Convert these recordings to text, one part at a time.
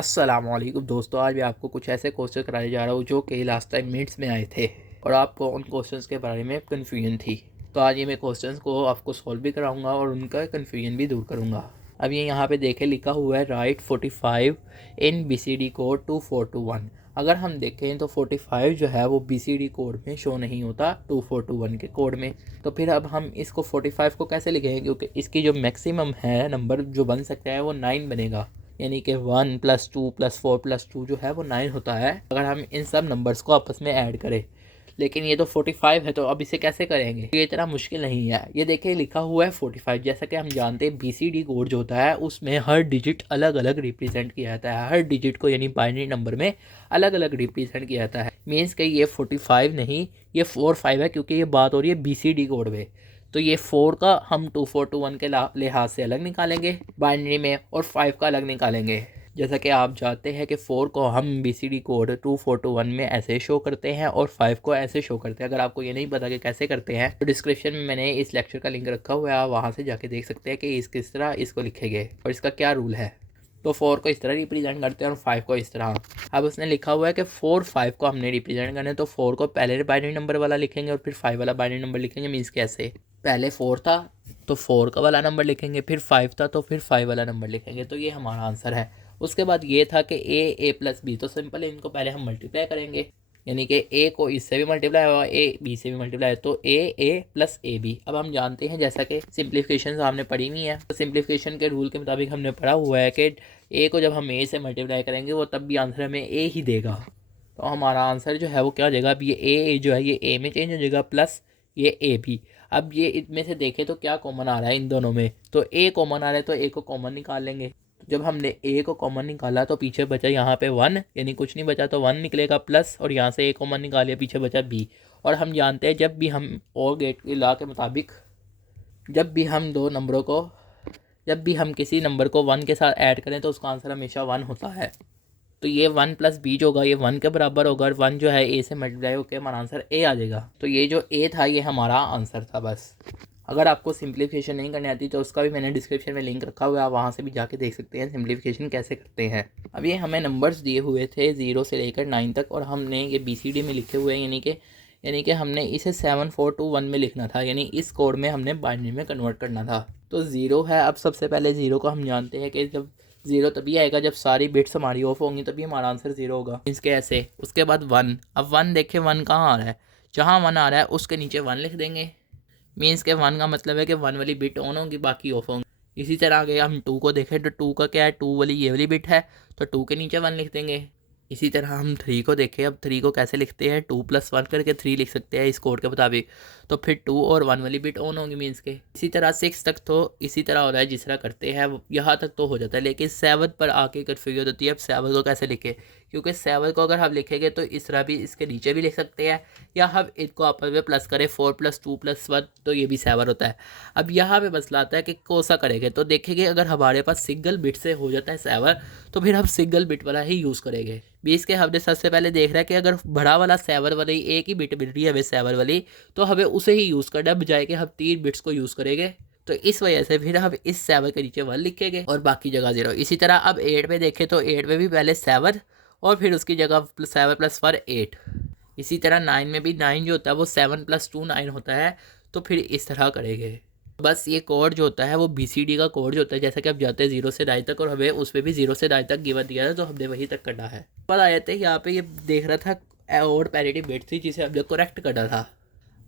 अस्सलामुअलैकुम दोस्तों, आज मैं आपको कुछ ऐसे क्वेश्चन कराने जा रहा हूँ जो कि लास्ट टाइम मिनट्स में आए थे और आपको उन क्वेश्चंस के बारे में कन्फ्यूजन थी। तो आज ये मैं क्वेश्चंस को आपको सॉल्व भी कराऊंगा और उनका कन्फ्यूजन भी दूर करूंगा। अब ये यहाँ पे देखें लिखा हुआ है राइट 45 इन BCD कोड 2421। अगर हम देखें तो 45 जो है वो BCD कोड में शो नहीं होता 2421 के कोड में। तो फिर अब हम इसको 45 को कैसे लिखेंगे, क्योंकि इसकी जो मैक्सिमम है नंबर जो बन सकता है वो 9 बनेगा, यानी कि 1 + 2 + 4 + 2 जो है वो 9 होता है अगर हम इन सब नंबर्स को आपस में ऐड करें। लेकिन ये तो 45 है, तो अब इसे कैसे करेंगे? ये इतना मुश्किल नहीं है। ये देखिए लिखा हुआ है 45। जैसा कि हम जानते हैं BCD कोड जो होता है उसमें हर डिजिट अलग अलग रिप्रेजेंट किया जाता है। हर डिजिट को यानी बाइनरी नंबर में अलग अलग रिप्रेजेंट किया जाता है। मीन्स कि ये 45 नहीं, ये 45 है, क्योंकि ये बात हो रही है BCD कोड में। तो ये 4 का हम 2421 के लिहाज से अलग निकालेंगे बाइनरी में और 5 का अलग निकालेंगे। जैसा कि आप जानते हैं कि 4 को हम BCD कोड 2421 में ऐसे शो करते हैं और 5 को ऐसे शो करते हैं। अगर आपको ये नहीं पता कि कैसे करते हैं तो डिस्क्रिप्शन में मैंने इस लेक्चर का लिंक रखा हुआ है, आप वहाँ से जाके देख सकते हैं कि किस तरह इसको लिखेंगे और इसका क्या रूल है। तो 4 को इस तरह रिप्रेजेंट करते हैं और 5 को इस तरह। अब उसने लिखा हुआ है कि 4 5 को हमने रिप्रेजेंट करना है, तो 4 को पहले बाइनरी नंबर वाला लिखेंगे और फिर 5 वाला बाइनरी नंबर लिखेंगे। मीन्स कैसे, पहले 4 था तो 4 का वाला नंबर लिखेंगे, फिर 5 था तो फिर 5 वाला नंबर लिखेंगे। तो ये हमारा आंसर है। उसके बाद ये था कि A + B, तो सिंपल है, इनको पहले हम मल्टीप्लाई करेंगे, यानी कि A को इससे भी मल्टीप्लाई होगा, A B से भी मल्टीप्लाई, तो A + AB। अब हम जानते हैं जैसा कि सिंप्लीफिकेशन हमने पढ़ी हुई है, तो सिंप्लीफिकेशन के रूल के मुताबिक हमने पढ़ा हुआ है कि A को जब हम A से मल्टीप्लाई करेंगे वो तब भी आंसर हमें A ही देगा। तो हमारा आंसर जो है वो क्या हो जाएगा, अब ये A जो है ये A में चेंज हो जाएगा प्लस ये AB। अब ये इनमें से देखें तो क्या कॉमन आ रहा है इन दोनों में, तो A कॉमन आ रहा है, तो A को कॉमन निकाल लेंगे। जब हमने A को कॉमन निकाला तो पीछे बचा यहाँ पे 1, यानी कुछ नहीं बचा तो 1 निकलेगा प्लस, और यहाँ से A कॉमन निकालिए, पीछे बचा B। और हम जानते हैं जब भी हम और गेट की लॉ के मुताबिक जब भी हम दो नंबरों को जब भी हम किसी नंबर को 1 के साथ ऐड करें तो उसका आंसर हमेशा 1 होता है। तो ये 1 + B जो होगा ये 1 के बराबर होगा, और 1 जो है A से मल्टीप्लाई होकर हमारा आंसर A आ जाएगा। तो ये जो A था ये हमारा आंसर था बस। अगर आपको सिंप्लीफिकेशन नहीं करनी आती तो उसका भी मैंने डिस्क्रिप्शन में लिंक रखा हुआ है, आप वहाँ से भी जाके देख सकते हैं सिंप्लीफिकेशन कैसे करते हैं। अब ये हमें नंबर्स दिए हुए थे 0 से लेकर 9 तक, और हमने ये BCD में लिखे हुए हैं, यानी कि हमने इसे 7421 में लिखना था, यानी इस कोड में हमने बाइनरी में कन्वर्ट करना था। तो 0 है। अब सबसे पहले 0 को हम जानते हैं कि जब 0 तभी आएगा जब सारी बिट्स हमारी ऑफ होंगी, तभी हमारा आंसर 0 होगा। इसके ऐसे। उसके बाद 1। अब 1 देखें 1 कहाँ आ रहा है, जहाँ 1 आ रहा है उसके नीचे 1 लिख देंगे। मीन्स के 1 का मतलब है कि 1 वाली बिट ऑन होगी, बाकी ऑफ होंगी। इसी तरह आगे हम 2 को देखें तो 2 का क्या है, 2 वाली ये वाली बिट है, तो 2 के नीचे 1 लिख देंगे। इसी तरह हम 3 को देखें। अब 3 को कैसे लिखते हैं, 2 + 1 करके 3 लिख सकते हैं इस कोड के मुताबिक। तो फिर 2 और 1 वाली बिट ऑन होगी मीन्स के। इसी तरह 6 तक तो इसी तरह हो रहा है जिस तरह करते हैं, यहाँ तक तो हो जाता है। लेकिन 7 पर आके कन्फ्यूजन होती है। अब 7 को कैसे लिखे, क्योंकि 7 को अगर हम लिखेंगे तो इस तरह भी इसके नीचे भी लिख सकते हैं, या हम इनको आपस में प्लस करें 4 + 2 + 1, तो ये भी 7 होता है। अब यहाँ पे मसला आता है कि कौन सा करेंगे, तो देखेंगे अगर हमारे पास सिंगल बिट से हो जाता है 7 तो फिर हम सिंगल बिट वाला ही यूज़ करेंगे। 20 के हमने सबसे पहले देख रहा है कि अगर बड़ा वाला 7 वाला ही एक ही बिट मिल रही है हमें 7 वाली, तो हमें उसे ही यूज़ करना है, बजाय कि हम 3 बिट्स को यूज़ करेंगे। तो इस वजह से फिर हम इस 7 के नीचे 1 लिखेंगे और बाकी जगह 0। इसी तरह अब 8 में देखें तो 8 में भी पहले 7 और फिर उसकी जगह 7 + 1 8। इसी तरह 9 में भी 9 जो होता है वो 7 + 2 9 होता है, तो फिर इस तरह करेंगे। बस ये कोड जो होता है वो BCD का कोड जो होता है, जैसा कि आप जाते हैं 0 से 9 तक, और हमें उस पर भी 0 से 9 तक गिवन दिया था, तो हमने वही तक करना है। पर आए थे यहाँ पे ये देख रहा था और पैरिटी बिट थी जिसे हमने करेक्ट करना था।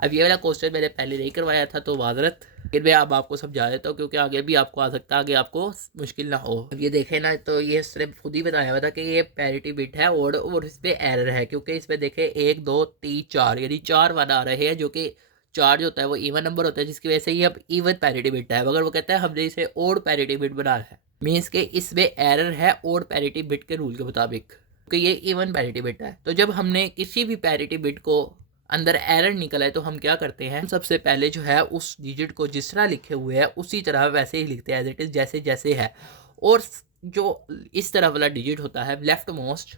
अब ये वाला क्वेश्चन मैंने पहले नहीं करवाया था तो माजरत, लेकिन मैं अब आपको समझा देता हूँ क्योंकि आगे भी आपको आ सकता है, आगे आपको मुश्किल ना हो। अब ये देखें ना, तो ये सिर्फ खुद ही बताया हुआ था कि ये पैरिटी बिट है और इस पर एरर है, क्योंकि इसमें देखें 1 2 3 4 यानी 4 1 आ रहे हैं, जो कि 4 जो होता है वो इवन नंबर होता है, जिसकी वजह से ये अब इवन पैरिटी बिट है। मगर वो कहता है हमने इसे ओड पैरिटी बिट बनाना है, मीन्स के इसमें एरर है ओड पैरिटी बिट के रूल के मुताबिक, क्योंकि ये इवन पैरिटी बिट है। तो जब हमने किसी भी पैरिटी बिट को अंदर एरर निकला है तो हम क्या करते हैं, सबसे पहले जो है उस डिजिट को जिस तरह लिखे हुए हैं उसी तरह वैसे ही लिखते हैं, एज इट इज जैसे जैसे है। और जो इस तरह वाला डिजिट होता है लेफ्ट मोस्ट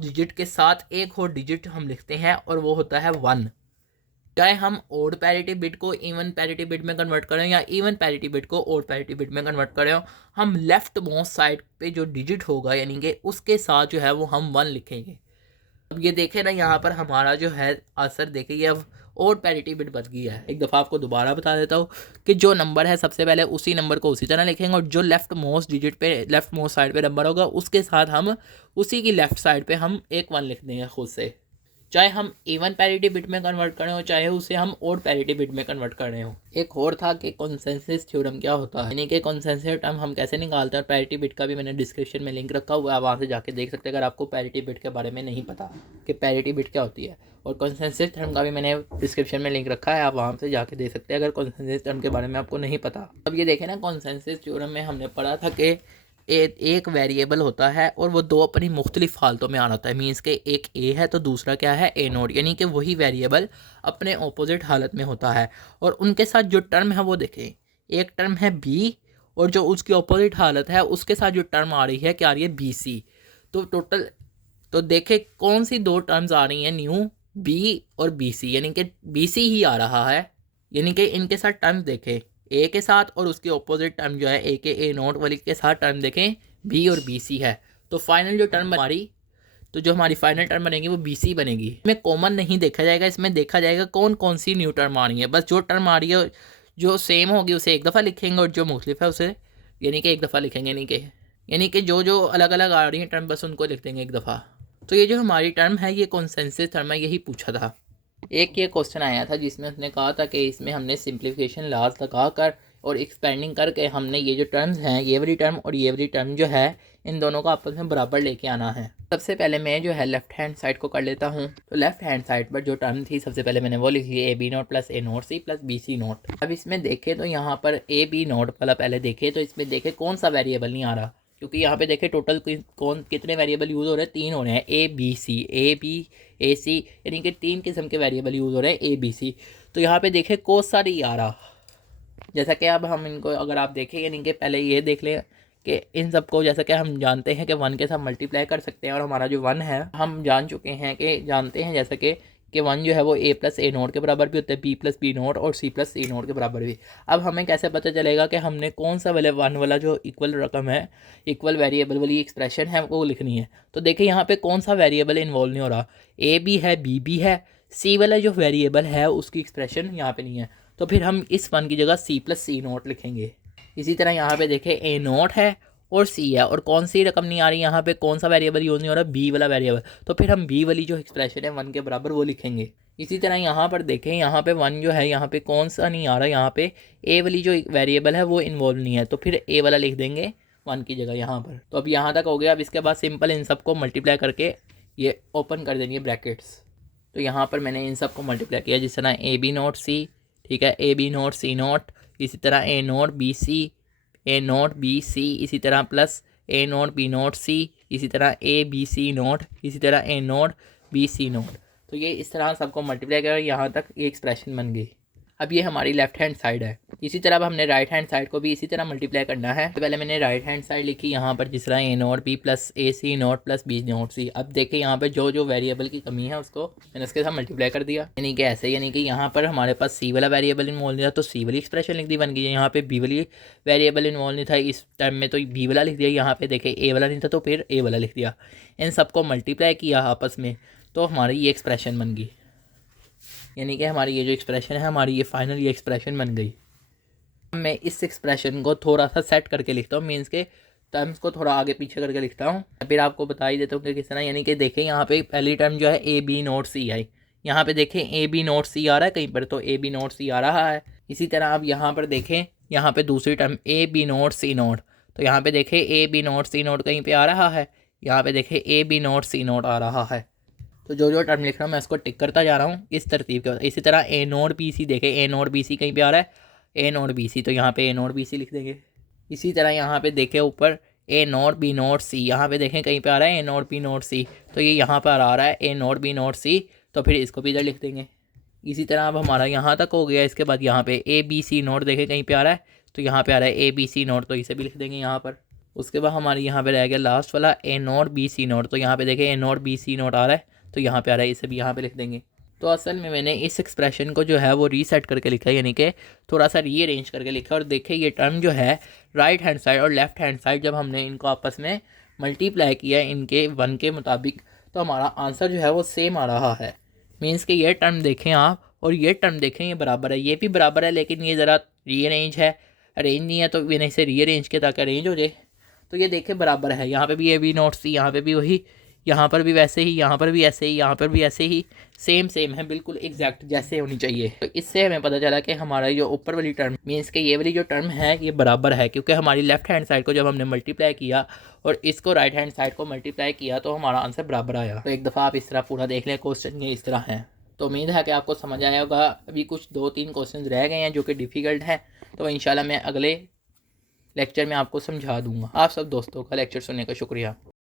डिजिट के साथ एक और डिजिट हम लिखते हैं और वो होता है 1। चाहे हम ओड पैरिटी बिट को इवन पैरिटी बिट में कन्वर्ट करें या इवन पैरिटी बिट को ओड पैरिटी बिट में कन्वर्ट करें, हम लेफ्ट मोस्ट साइड पे जो डिजिट होगा यानी कि उसके साथ जो है वो हम 1 लिखेंगे। अब ये देखें ना, यहाँ पर हमारा जो है आंसर देखें ये अब ओड पैरिटी बिट बच गया है। एक दफ़ा आपको दोबारा बता देता हूँ कि जो नंबर है सबसे पहले उसी नंबर को उसी तरह लिखेंगे और जो लेफ्ट मोस्ट डिजिट पे लेफ्ट मोस्ट साइड पे नंबर होगा उसके साथ हम उसी की लेफ्ट साइड पे हम एक 1 लिख देंगे खुद से, चाहे हम इवन पैरिटी बिट में कन्वर्ट करें हो चाहे उसे हम ओड पैरिटी बिट में कन्वर्ट कर रहे हो। एक और था कि कॉन्सेंसस थ्योरम क्या होता है, यानी कि कॉन्सेंसस थ्योरम हम कैसे निकालते हैं। और पैरिटी बिट का भी मैंने डिस्क्रिप्शन में लिंक रखा हुआ है, आप वहाँ से जाके देख सकते हैं अगर आपको पैरिटी बिट के बारे में नहीं पता कि पैरिटी बिट क्या होती है। और कॉन्सेंसस थ्योरम का भी मैंने डिस्क्रिप्शन में लिंक रखा है, आप वहाँ से जाके देख सकते हैं अगर कॉन्सेंसस थ्योरम के बारे में आपको नहीं पता। अब ये देखें ना, कॉन्सेंसस थ्योरम में हमने पढ़ा था कि एक वेरिएबल होता है और वो 2 अपनी मुख्तलिफ हालतों में आ रहा है। मीन्स के एक ए है तो दूसरा क्या है ए नोड, यानी कि वही वेरिएबल अपने ऑपोजिट हालत में होता है। और उनके साथ जो टर्म है वो देखें, एक टर्म है बी और जो उसकी ऑपोजिट हालत है उसके साथ जो टर्म आ रही है क्या आ रही है बी सी। तो टोटल तो देखें कौन सी 2 टर्म्स आ रही हैं न्यू, बी और बी सी, यानी कि बी सी ही आ रहा है। यानी कि इनके साथ टर्म्स देखें ए के साथ और उसके ऑपोजिट टर्म जो है ए के ए नोट वाली के साथ टर्म देखें बी और बी सी है। तो फाइनल जो टर्म हमारी जो हमारी फाइनल टर्म बनेगी वो बी सी बनेगी। इसमें कॉमन नहीं देखा जाएगा, इसमें देखा जाएगा कौन कौन सी न्यू टर्म आ रही है। बस जो टर्म आ रही है जो सेम होगी उसे एक दफ़ा लिखेंगे और जो मुख्तलिफ है उसे यानी कि एक दफ़ा लिखेंगे, यानी कि जो अलग अलग आ रही है टर्म बस उनको लिख देंगे एक दफ़ा। तो ये जो हमारी टर्म है ये कॉन्सेंसस टर्म है, यही पूछा था। एक ये क्वेश्चन आया था जिसमें उसने कहा था कि इसमें हमने सिंप्लीफिकेशन लाज लगा कर और एक्सपेंडिंग करके हमने ये जो टर्म्स हैं ये वाली टर्म और ये वाली टर्म जो है इन दोनों को आपस में बराबर लेके आना है। सबसे पहले मैं जो है लेफ्ट हैंड साइड को कर लेता हूँ। तो लेफ्ट हैंड साइड पर जो टर्म थी सबसे पहले मैंने वो लिख ली A B note plus A note C plus B C note. अब इसमें देखें तो यहाँ पर ए बी नोट वाला पहले देखें तो इसमें देखें कौन सा वेरिएबल नहीं आ रहा, क्योंकि यहाँ पे देखें टोटल कितने वेरिएबल यूज़ हो रहे हैं, 3 हो रहे हैं, ए बी ए सी, यानी कि 3 किस्म के वेरिएबल यूज़ हो रहे हैं ए बी सी। तो यहाँ पे देखें कौन सा नहीं आ रहा, जैसा कि अब हम इनको अगर आप देखें यानी कि पहले ये देख लें कि इन सबको जैसा कि हम जानते हैं कि 1 के साथ मल्टीप्लाई कर सकते हैं और हमारा जो 1 है हम जान चुके हैं कि जानते हैं जैसा कि 1 जो है वो ए प्लस ए नोट के बराबर भी होता है, बी प्लस बी नोट और सी प्लस सी नोट के बराबर भी। अब हमें कैसे पता चलेगा कि हमने कौन सा वाले 1 वाला जो इक्वल रकम है इक्वल वेरिएबल वाली एक्सप्रेशन है वो लिखनी है। तो देखिए यहाँ पे कौन सा वेरिएबल इन्वॉल्व नहीं हो रहा, ए बी है बी भी है, सी वाला जो वेरिएबल है उसकी एक्सप्रेशन यहाँ पे नहीं है। तो फिर हम इस 1 की जगह सी प्लस सी नोट लिखेंगे। इसी तरह यहाँ पे देखें ए नोट है और सी है और कौन सी रकम नहीं आ रही, यहाँ पे कौन सा वेरिएबल यूज़ नहीं हो रहा, बी वाला वेरिएबल। तो फिर हम बी वाली जो एक्सप्रेशन है 1 के बराबर वो लिखेंगे। इसी तरह यहाँ पर देखें यहाँ पे 1 जो है यहाँ पे कौन सा नहीं आ रहा, यहाँ पे ए वाली जो वेरिएबल है वो इन्वॉल्व नहीं है, तो फिर ए वाला लिख देंगे 1 की जगह यहाँ पर। तो अब यहाँ तक हो गया। अब इसके बाद सिंपल इन सबको मल्टीप्लाई करके ये ओपन कर देंगे ब्रैकेट्स। तो यहाँ पर मैंने इन सबको मल्टीप्लाई किया जिस तरह ए बी नोट सी, ठीक है, A B note C not, इसी तरह A not B C, A not B C, इसी तरह plus A not B note C, इसी तरह ए बी सी नोट, इसी तरह A not B C note. तो ये इस तरह सबको मल्टीप्लाई कर यहाँ तक ये एक्सप्रेशन बन गई। अब ये हमारी लेफ्ट हैंड साइड है। इसी तरह अब हमने राइट हैंड साइड को भी इसी तरह मल्टीप्लाई करना है। तो पहले मैंने राइट हैंड साइड लिखी यहाँ पर जिस तरह A not B plus A C note plus B note सी। अब देखें यहाँ पर जो वेरिएबल की कमी है उसको मैंने उसके साथ मल्टीप्लाई कर दिया, यानी कि ऐसे, यानी कि यहाँ पर हमारे पास सी वाला वेरिएबल इन्वॉल्व नहीं था तो सी वाली एक्सप्रेशन लिख दी बन गई। यहाँ पे बी वाली वेरिएबल इन्वॉल्व नहीं था इस टर्म में तो बी वाला लिख दिया। यहाँ पे देखें ए वाला नहीं था तो फिर ए वाला लिख दिया। इन सबको मल्टीप्लाई किया आपस में तो हमारी ये एक्सप्रेशन बन गई, यानी कि हमारी ये जो एक्सप्रेशन है हमारी ये फाइनल ये एक्सप्रेशन बन गई। मैं इस एक्सप्रेशन को थोड़ा सा सेट करके लिखता हूँ, मीन्स के टर्म्स को थोड़ा आगे पीछे करके लिखता हूँ, फिर आपको बता ही देता हूँ कि किस तरह। यानी कि देखें यहाँ पे पहली टर्म जो है ए बी नोट सी आई, यहाँ पे देखें ए बी नोट सी आ रहा है कहीं पर तो ए बी नोट सी आ रहा है। इसी तरह अब यहाँ पर देखें यहाँ पे दूसरी term A B note C note, तो यहाँ पे देखें A B note C note कहीं पर आ रहा है, यहाँ पे देखें A B note C note आ रहा है। तो जो टर्म लिख रहा हूँ मैं उसको टिक करता जा रहा हूँ इस तरतीब के बाद। इसी तरह ए नोट बी सी देखें ए नोट बी सी कहीं पे आ रहा है, ए नोट बी सी, तो यहाँ पे ए नोट बी सी लिख देंगे। इसी तरह यहाँ पे देखें ऊपर ए नोट बी नोट सी, यहाँ पे देखें कहीं पे आ रहा है ए नोट बी नोट सी, तो ये यहाँ पर आ रहा है ए नोट बी नोट सी, तो फिर इसको भी इधर लिख देंगे। इसी तरह अब हमारा यहाँ तक हो गया। इसके बाद यहाँ पे ए बी सी नोट देखें कहीं पर आ रहा है, तो यहाँ पर आ रहा है ए बी सी नोट, तो इसे भी लिख देंगे यहाँ पर। उसके बाद हमारे यहाँ पर रह गया लास्ट वाला ए नोट बी सी नोट, तो यहाँ पे देखें ए नोट बी सी नोट आ रहा है, तो यहाँ पे आ रहा है इसे भी यहाँ पे लिख देंगे। तो असल में मैंने इस एक्सप्रेशन को जो है वो रीसेट करके लिखा है, यानी कि थोड़ा सा रीअरेंज करके लिखा है। और देखिए ये टर्म जो है राइट हैंड साइड और लेफ्ट हैंड साइड जब हमने इनको आपस में मल्टीप्लाई किया इनके 1 के मुताबिक, तो हमारा आंसर जो है वो सेम आ रहा है। मीन्स कि ये टर्म देखें आप और ये टर्म देखें, ये बराबर है, ये भी बराबर है, लेकिन ये ज़रा रीअरेंज है, अरेंज नहीं है, तो मैंने इसे रीअरेंज किया ताकि अरेंज हो जाए। तो ये देखें बराबर है, यहाँ पे भी ये भी नोट्स थी, यहाँ पे भी वही, यहाँ पर भी वैसे ही, यहाँ पर भी ऐसे ही, यहाँ पर भी ऐसे ही, सेम सेम है, बिल्कुल एग्जैक्ट जैसे होनी चाहिए। तो इससे हमें पता चला कि हमारा जो ऊपर वाली टर्म मीन्स कि ये वाली जो टर्म है ये बराबर है, क्योंकि हमारी लेफ्ट हैंड साइड को जब हमने मल्टीप्लाई किया और इसको राइट हैंड साइड को मल्टीप्लाई किया तो हमारा आंसर बराबर आया। तो एक दफ़ा आप इस तरह पूरा देख लें, क्वेश्चन ये इस तरह है। तो उम्मीद है कि आपको समझ आया होगा। अभी कुछ 2-3 क्वेश्चन रह गए हैं जो कि डिफ़िकल्ट हैं, तो इंशाल्लाह मैं अगले लेक्चर में आपको समझा दूंगा। आप सब दोस्तों का लेक्चर सुनने का शुक्रिया।